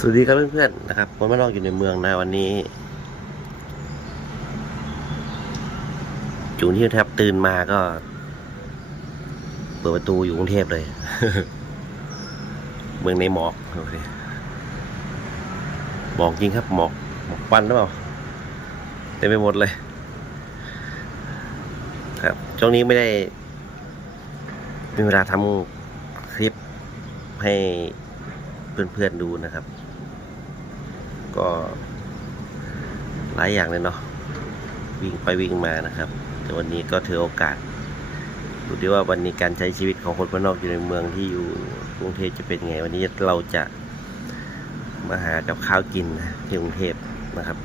สวัสดีครับเพื่อนๆนะครับผมมาลองอยู่ในเมืองนะวันนี้จูนที่แทบตื่นมาก็ เปิดประตูอยู่กรุงเทพเลย เมืองในหมอกหมอกจริงครับหมอกหมอกควันหรือเปล่าเต็มไปหมดเลย ครับช่วงนี้ไม่ได้มีเวลาทำคลิปให้เพื่อนๆดูนะครับ ก็หลายอย่างเลยเนาะวิ่งไปวิ่งมานะครับ แต่วันนี้ก็ถือโอกาสดูดิว่าวันนี้การใช้ชีวิตของคนบ้านนอกอยู่ในเมืองที่อยู่กรุงเทพจะเป็นไง วันนี้เราจะมาหากับข้าวกินที่กรุงเทพนะครับ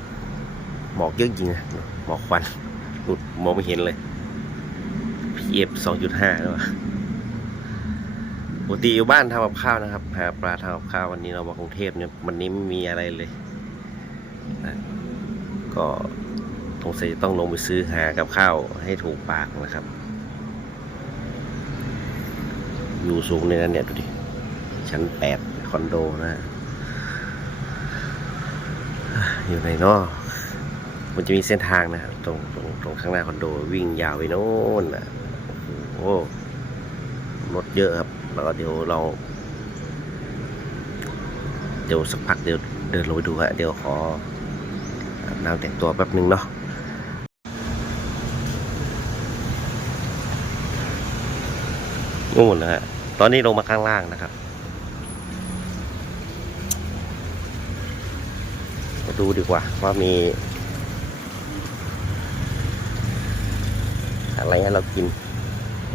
หมอกเยอะจริงนะหมอกควันหลุดมองไม่เห็นเลย PM 2.5แล้วอะปกติอยู่บ้านทำกับข้าวนะครับ หาปลาทำกับข้าววันนี้เรามากรุงเทพเนี่ยวันนี้ไม่มีอะไรเลย ก็สงสัยจะต้องลงไปซื้อหากับข้าวให้ถูกปากนะครับอยู่สูงในนั้นเนี่ยดูดิ ชั้นแปดคอนโดนะ อยู่ไหนเนาะมันจะมีเส้นทางนะตรงตรงตรงข้างหน้าคอนโดวิ่งยาวไปโน่นนะโอ้โหรถเยอะครับ แล้วก็เดี๋ยวเรา เดี๋ยวสักพักเดี๋ยวเดินลงไปดูฮะเดี๋ยวขอ น้ำแต่งตัวแป๊บนึงเนาะนู่นนะฮะ ตอนนี้ลงมาข้างล่างนะครับ มาดูดีกว่าว่ามี อะไรให้เรากิน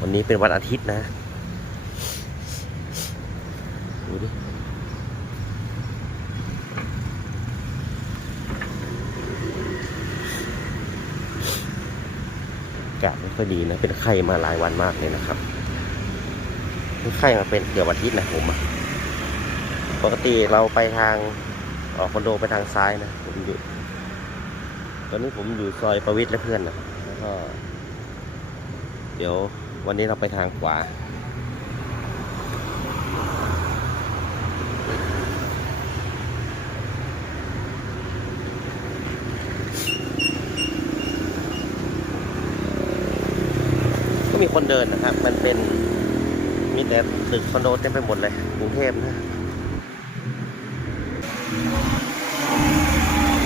วันนี้เป็นวันอาทิตย์นะ ดูดิ อากาศไม่ ค่อยดีนะ เป็นไข้มาหลายวันมากเลยนะครับเป็นไข้มาเป็นเกือบอาทิตย์นะผมอะปกติเราไปทางออกคอนโดไปทางซ้ายนะผมอยู่ ตอนนี้ผมอยู่ซอยประวิทย์และเพื่อนนะแล้วก็ เดี๋ยววันนี้เราไปทางขวา คนเดินนะครับ มันเป็นมีแต่ตึกคอนโดเต็มไปหมดเลยกรุงเทพนะ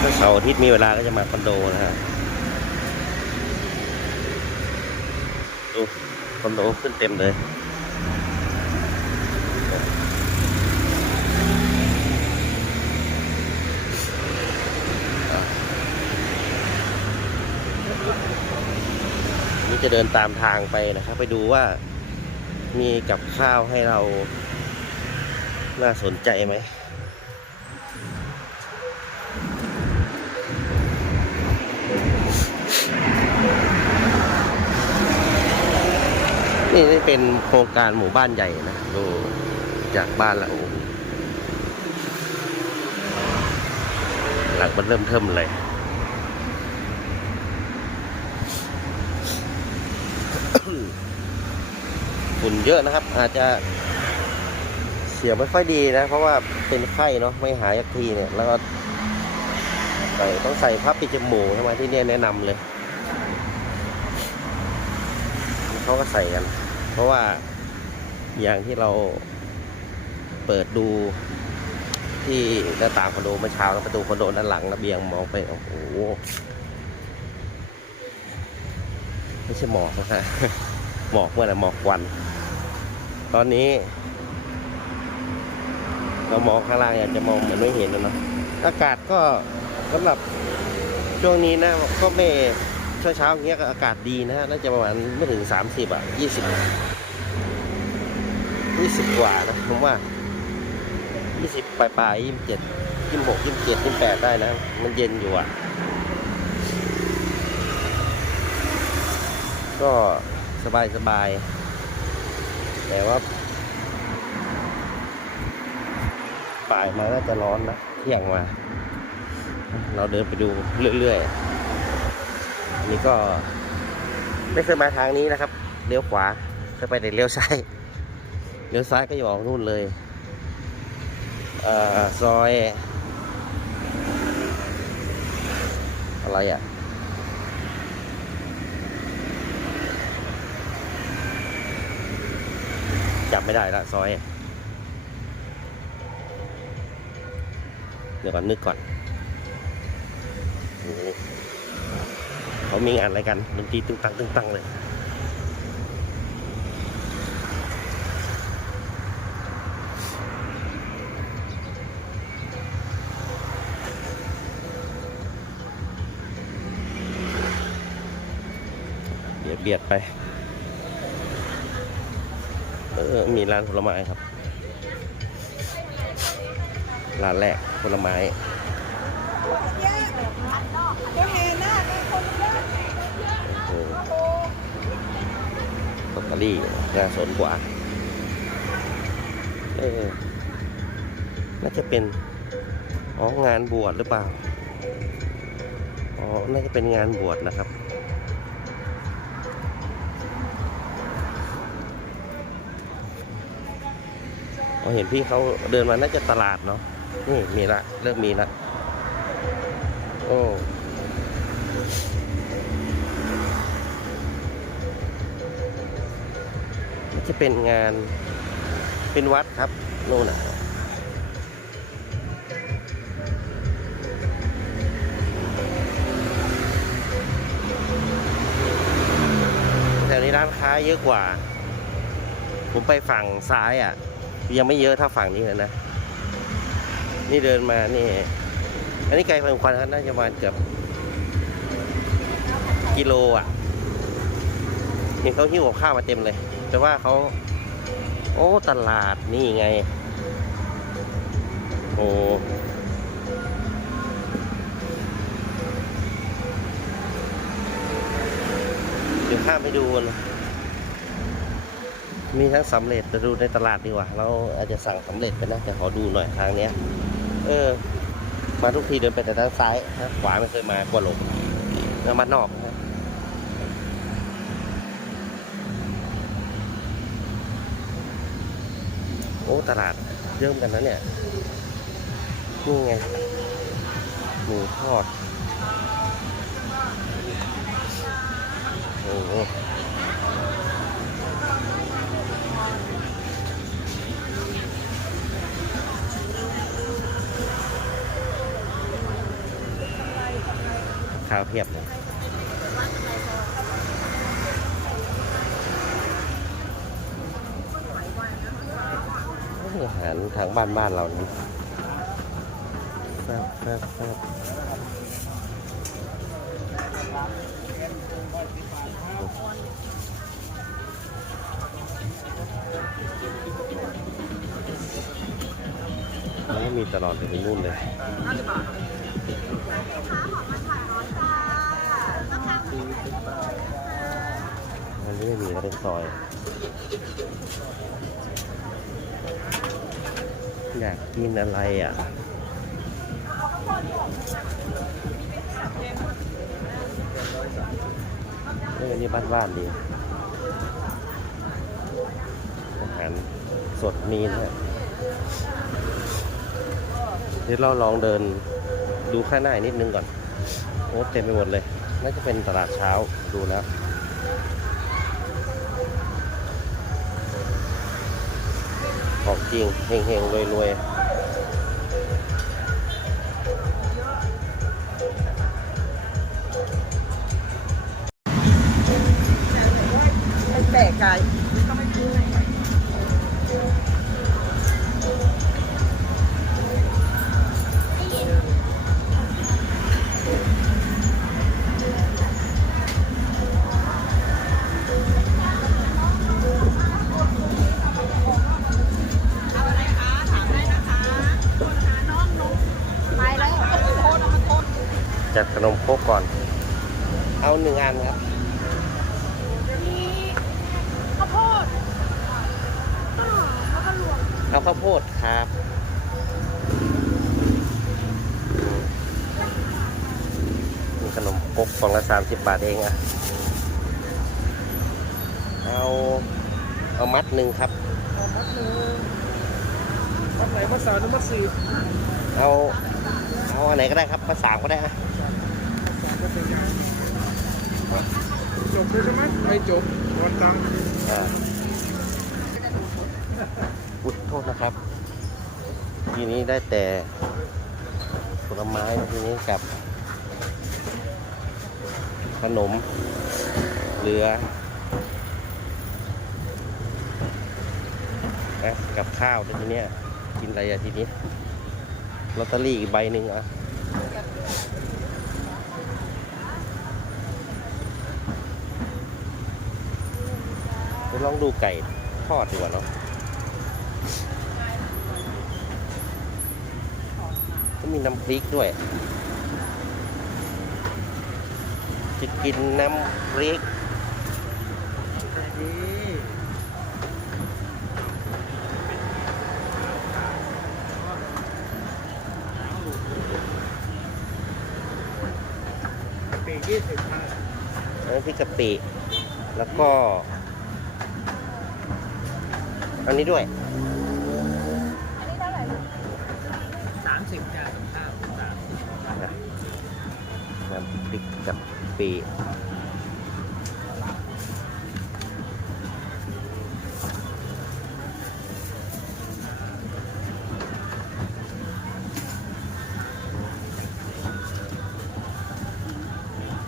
ถ้าเสาร์อาทิตย์มีเวลาก็จะมาคอนโดนะครับดูคอนโดขึ้นเต็มเลย จะเดินตามทางไปนะครับ ไปดูว่ามีกับข้าวให้เรา น่าสนใจไหมนี่นี่เป็นโครงการหมู่บ้านใหญ่นะ ดูจากบ้านหลังหลังมันเริ่มเทิมเลย ฝุ่นเยอะนะครับ อาจจะเสียงไม่ค่อยดีนะ เพราะว่าเป็นไข้เนาะไม่หายสักทีเนี่ยแล้วก็ใส่ต้องใส่ผ้าปิดจมูกใช่ไหมที่เนี่ยแนะนำเลยเขาก็ใส่กัน เพราะว่าอย่างที่เราเปิดดูที่หน้าต่างคอนโดเมื่อเช้าประตูคอนโดด้านหลังระเบียงมองไปโอ้โหไม่ใช่หมอกนะฮะ หมอกเมื่อไหร่หมอกควัน ตอนนี้ เรามองข้างล่างอยากจะมองเหมือนไม่เห็นแล้วเนาะอากาศก็สำหรับช่วงนี้นะก็ไม่เช้าเช้าอย่างเงี้ยก็อากาศดีนะฮะน่าจะประมาณไม่ถึงสามสิบอะยี่สิบยี่สิบกว่านะผมว่ายี่สิบปลายปลายยี่สิบเจ็ดยี่สิบหกยี่สิบเจ็ดยี่สิบแปดได้นะ มันเย็นอยู่อะ ก็ สบายสบาย แต่ว่าบ่ายมาน่าจะร้อนนะเที่ยงมา เราเดินไปดูเรื่อยๆอันนี้ก็ไม่เคยมาทางนี้นะครับ เลี้ยวขวาเคยไปแต่เลี้ยวซ้าย เลี้ยวซ้ายก็อยู่ออกนู่นเลยเอ่อซอย อะไรอะ จำไม่ได้ละซอย เดี๋ยวก่อนนึกก่อนโอ้เขามีงานอะไรกันดนตรีตึงตังตึงตังเลยเบียดไป มีร้านผลไม้ครับ ร้านแรกผลไม้แยกเดี๋ยวเฮน่าเป็นคนเยอะลอตเตอรี่น่าสนกว่าเออน่าจะเป็นอ๋องานบวชหรือเปล่าอ๋อน่าจะเป็นงานบวชนะครับ อ๋อเห็นพี่เขาเดินมาน่าจะตลาดเนาะนี่มีละเริ่มมีละโอ้จะเป็นงานเป็นวัดครับโน่นนะแถวนี้ร้านค้าเยอะกว่า ผมไปฝั่งซ้ายอะ ยังไม่เยอะเท่าฝั่งนี้เลยนะ นี่เดินมานี่ อันนี้ไกลพอสมควรครับน่าจะมาเกือบกิโลอะเห็นเขาหิ้วข้าวมาเต็มเลย แต่ว่าเขา โอ้ ตลาดนี่ไง โอ้เดี๋ยวข้ามไปดูนะ มีทั้งสำเร็จแต่ดูในตลาดดีกว่า เราอาจจะสั่งสำเร็จไปนะแต่ขอดูหน่อยทางเนี้ย เออ มาทุกทีเดินไปแต่ทางซ้ายทางขวาไม่เคยมากลัวหลงแล้วมานอกนะโอ้ตลาดเยอะเหมือนกันนะเนี่ยนี่ไงหมูทอดโอ้ เพียบเลยอาหารทางบ้านบ้านเรานี่แซ่บแซ่บแซ่บมันก็มีตลอดเลยไปนู่นเลย นี้ไม่มีแล้วเป็นซอย อยากกินอะไรอะเออนี่บ้านๆดี อาหารสดมีนะเดี๋ยวเราลองเดินดูข้างหน้านิดนึงก่อน โอ้เต็มไปหมดเลย น่าจะเป็นตลาดเช้าดูแล้ว จริงๆเฮงๆรวยๆ เอาข้าวโพดครับมีขนมครกกล่องละสามสิบบาทเองอะเอาเอามัดหนึ่งครับ เอามัดหนึ่งวันไหนมาสามหรือมาสี่เอาเอาอันไหนก็ได้ครับมาสามก็ได้อะสามก็เป็นจบเลยใช่ไหมไม่จบวันตังค์ อ่าอุยโทษนะครับ ทีนี้ได้แต่ผลไม้ทีนี้กับขนมเหลือนะกับข้าวทีนี้กินอะไรอะทีนี้ลอตเตอรี่อีกใบหนึ่งอะลองดูไก่ทอดดีกว่าเนาะ มีน้ำพริกด้วย จะกินน้ำพริกปียี่สิบห้าน้พริกกะปิ แล้วก็ อันนี้ด้วย ปิ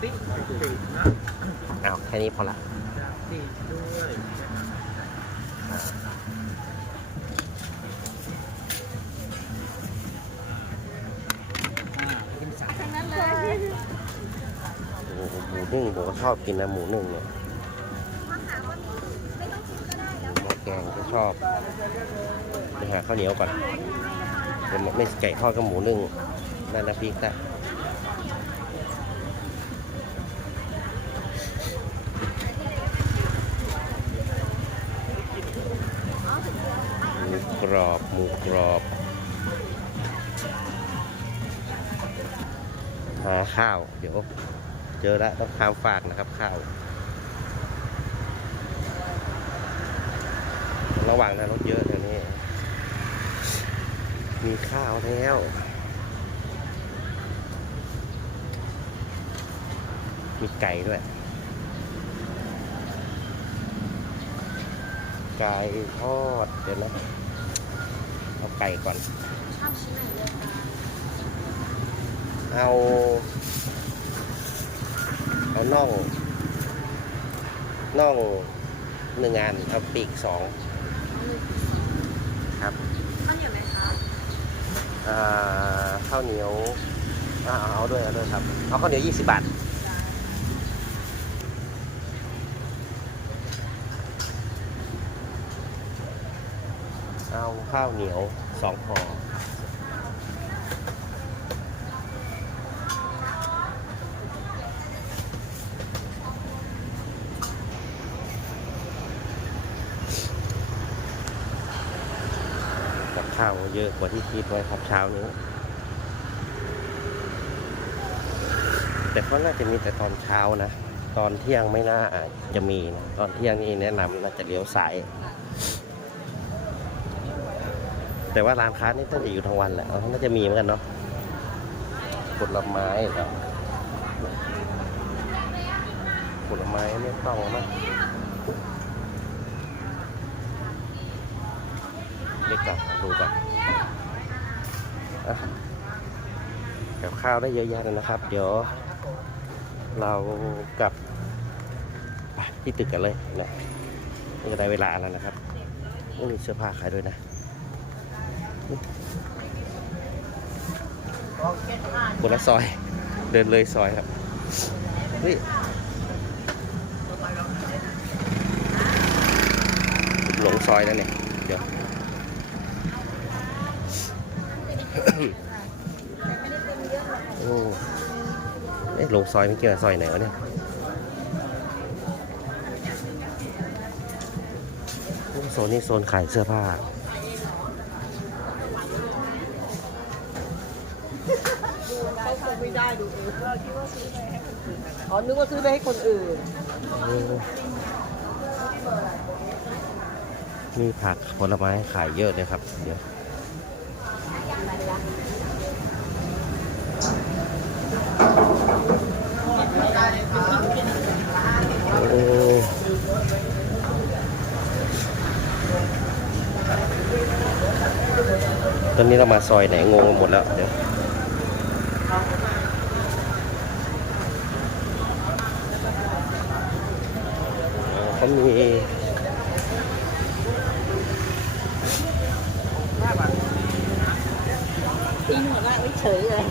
ติ๊กติ๊กนะเอาแค่นี้พอละติ๊กด้วยกินสามทั้งนั้นเลยโอ้โหมูนึ่งผมก็ชอบกินนะหมูนึ่งเนี่ยหมูแกงก็ชอบไปหาข้าวเหนียวก่อนเดี๋ยวไม่ไก่ทอดกับหมูนึ่งนั่นนะพริกละหมูกรอบหมูกรอบหาข้าว เดี๋ยว เจอแล้วต้องข้ามฝากนะครับข้าว ระหว่างนั้นรถเยอะแถวนี้ มีข้าวแล้วมีไก่ด้วย ไก่ทอด เดี๋ยวนะเอาไก่ก่อนชอบชิ้นไหนเลยคะเอาเอา น่องน่องหนึ่งอันเอาปีกสองครับข้าวเหนียวไหมคะอ่าข้าวเหนียวอ่าเอาด้วยเอาด้วยครับ เอาข้าวเหนียวยี่สิบบาทเอาข้าวเหนียวสองห่อ กับข้าว เยอะกว่าที่คิดไว้ครับเช้านี้ แต่เขาน่าจะมีแต่ตอนเช้านะ ตอนเที่ยงไม่น่าจะมีนะตอนเที่ยงนี่แนะนำน่าจะเลี้ยวสายแต่ว่าร้านค้านี่น่าจะอยู่ทั้งวันแหละเขาน่าจะมีเหมือนกันเนาะผลไม้เหรอผลไม้ไม่ต้องนะเล็กก่อนดูก่อน กับข้าวได้เยอะแยะเลยนะครับ เดี๋ยวเรากลับไปที่ตึกกันเลยนะนี่ก็ได้เวลาแล้วนะครับโอ้มีเสื้อผ้าขายด้วยนะบนละซอย เดินเลยซอยครับเฮ้ยหลงซอยแล้วเนี่ยเดี๋ยว โอ้เอ๊ะหลงซอยไม่เกี่ยวกับซอยไหนวะเนี่ยโอ้โซนนี้โซนขายเสื้อผ้าเขาคงไม่ได้ดูเองอ๋อนึกว่าซื้อไปให้คนอื่น มีผักผลไม้ขายเยอะเลยครับ เดี๋ยว ตอนนี้เรามาซอยไหนงงหมดแล้วเดี๋ยวเขามีทิ้งหมดละไม่เฉยเลย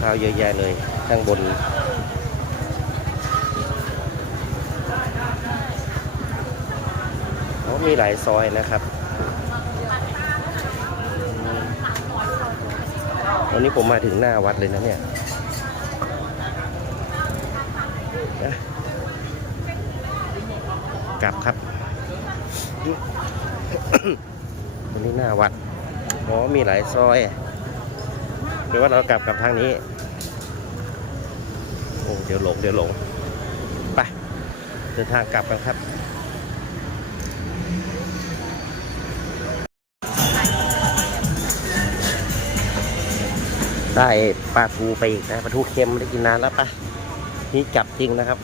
ข้าวเยอะแยะเลยข้างบน เขา มีหลายซอยนะครับ วันนี้ผมมาถึงหน้าวัดเลยนะเนี่ยกลับครับวันนี้หน้าวัดอ๋อมีหลายซอยหรือว่าเรากลับกับทางนี้ โอ้เดี๋ยวหลงเดี๋ยวหลง ไป เดินทางกลับกันครับ ได้ปลาทูไปอีกนะปลาทูเค็มไม่ได้กินนานแล้วปะนี่จับจริงนะครับ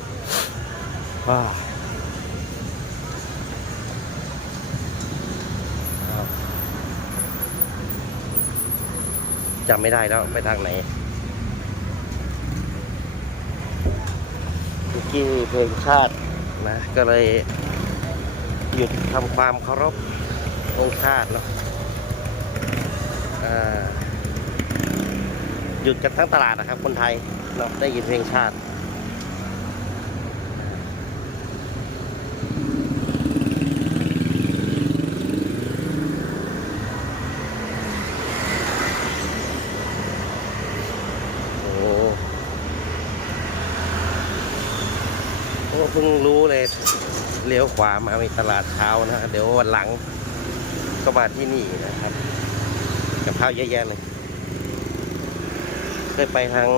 ว้าจำไม่ได้แล้วไปทางไหนเมื่อกี้เพลงชาตินะก็เลยหยุดทำความเคารพองค์ชาติเนาะอ่า หยุดกันทั้งตลาดนะครับ คนไทยเราได้ยินเพลงชาติโอ้เพิ่งรู้เลยเลี้ยวขวามามีตลาดเช้านะเดี๋ยววันหลังก็มาที่นี่นะครับกับข้าวเยอะแยะเลย เคยไปทาง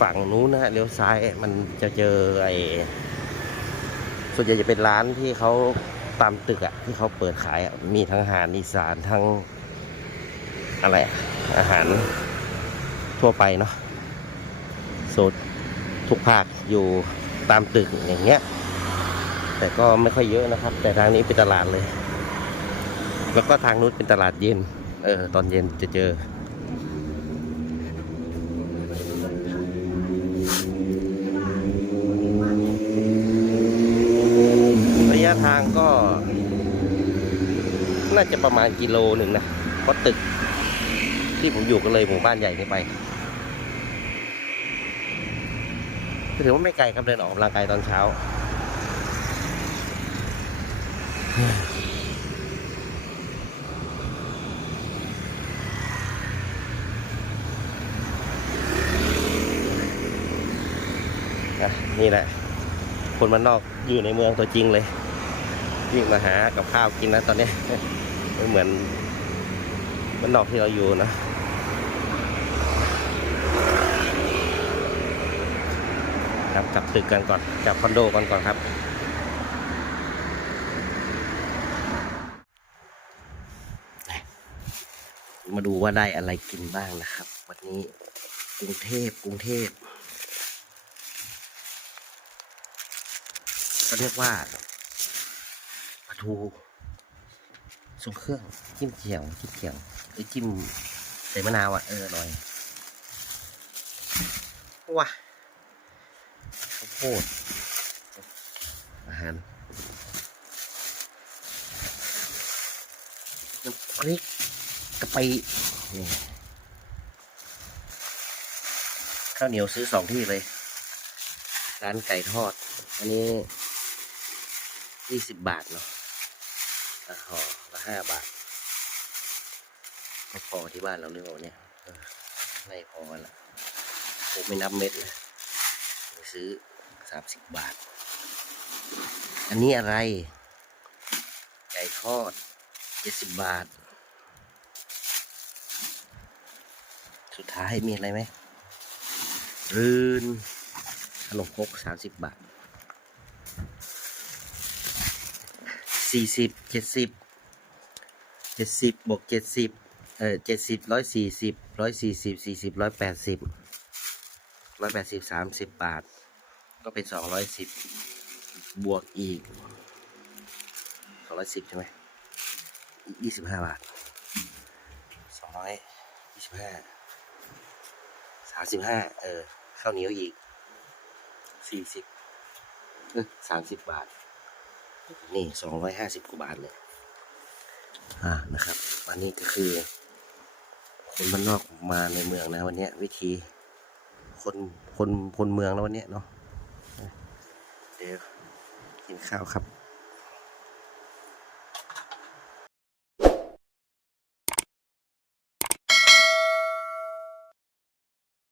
ฝั่งนู้นนะฮะเลี้ยวซ้ายมันจะเจอไอ้ส่วนใหญ่จะเป็นร้านที่เขาตามตึกอะที่เขาเปิดขายมีทั้งอาหารอีสานทั้งอะไรอะอาหารทั่วไปเนาะสดทุกภาคอยู่ตามตึกอย่างเงี้ย แต่ก็ไม่ค่อยเยอะนะครับ แต่ทางนี้เป็นตลาดเลย แล้วก็ทางนู้นเป็นตลาดเย็น เออ ตอนเย็นจะเจอ ระยะทางก็ น่าจะประมาณกิโลหนึ่งนะเพราะตึกที่ผมอยู่ก็เลยหมู่บ้านใหญ่นี้ไปถือว่าไม่ไกลครับเดินออกกำลังกายตอนเช้า นี่แหละ คนมันนอกอยู่ในเมืองตัวจริงเลยวิ่งมาหากับข้าวกินนะตอนนี้ ไม่เหมือนมันนอกที่เราอยู่นะกลับกลับตึกกันก่อนกลับคอนโดกันก่อนครับ มาดูว่าได้อะไรกินบ้างนะครับ วันนี้กรุงเทพกรุงเทพเขาเรียกว่าปลาทู ทรงเครื่องจิ้มเจียวจิ้มเจียวไอ้จิ้มใส่มะนาวอะเอออร่อยว้าข้าวโพดอาหารน้ำพริกกะปิข้าวเหนียวซื้อสองที่เลย ร้านไก่ทอด อันนี้ยี่สิบบาทเนาะอะห่อ ห้าบาทไม่พอที่บ้านเราหรือเปล่าเนี่ยไม่พอละผมไม่นับเม็ดเลยซื้อสามสิบบาท อันนี้อะไร ไก่ทอดเจ็ดสิบบาท สุดท้ายมีอะไรไหมรืนขนมครกสามสิบบาทสี่สิบเจ็ดสิบ เจ็ดสิบบวกเจ็ดสิบเออเจ็ดสิบร้อยสี่สิบร้อยสี่สิบสี่สิบร้อยแปดสิบร้อยแปดสิบสามสิบบาท ก็เป็นสองร้อยสิบบวกอีกสองร้อยสิบใช่ไหมยี่สิบห้าบาทสองร้อยยี่สิบห้าสามสิบห้าเออข้าวเหนียวอีกสี่สิบสามสิบบาท นี่สองร้อยห้าสิบกว่าบาทเลย อ่านะครับ อันนี้ก็คือ คนบ้านนอกมาในเมืองนะวันนี้วิธีคนคนคนเมืองแล้ววันนี้เนาะเดี๋ยวกินข้าวครับ